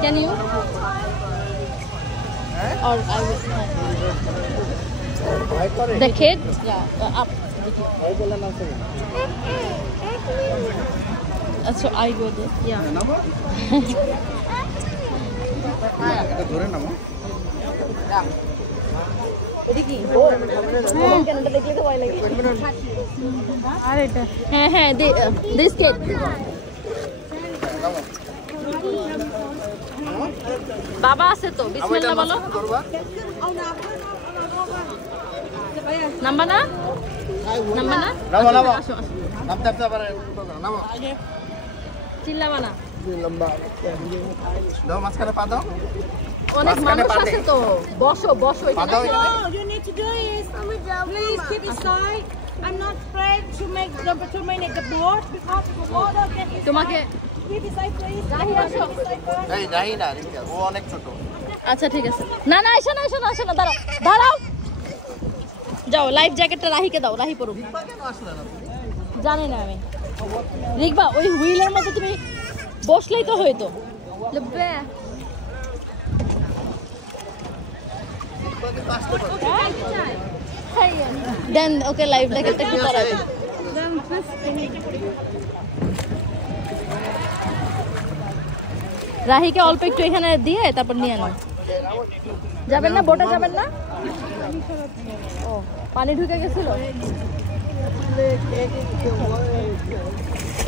Can you? Or I will. The kid? Yeah. Up. So I go there. Yeah. This kid. বাবা আছে তো বিসমিল্লাহ বলো নাম্বা না চিল্লাবা না অনেক মানুষ আছে তো বসো You need to do is please keep it side. I'm not afraid to make the board because the water get inside. তোমাকে Keep it side please. Rahi না ও অনেক ছোট আচ্ছা ঠিক আছে না আসো না দাঁড়াও যাও লাইফ জ্যাকেটটা রাহিকে দাও রাহি পরুক জানি না আমি রিকবা ওই হুইলের মধ্যে তুমি বসলেই তো হইতো দেন ওকে লাইফ জ্যাকেটটা একটু পরাই রাহিকে অল্প একটু এখানে দিয়ে তারপর নিয়ে নাও যাবেন না বোটে যাবেন না ও পানি ঢুকে গেছিল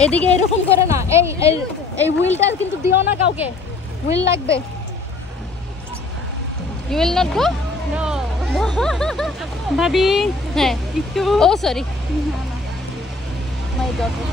এদিকে এরকম করে না এই হুইলটা কিন্তু দিও না কাউকে হুইল লাগবে you will not go no ভাবি হ্যাঁ একটু ও সরি মাই ডটার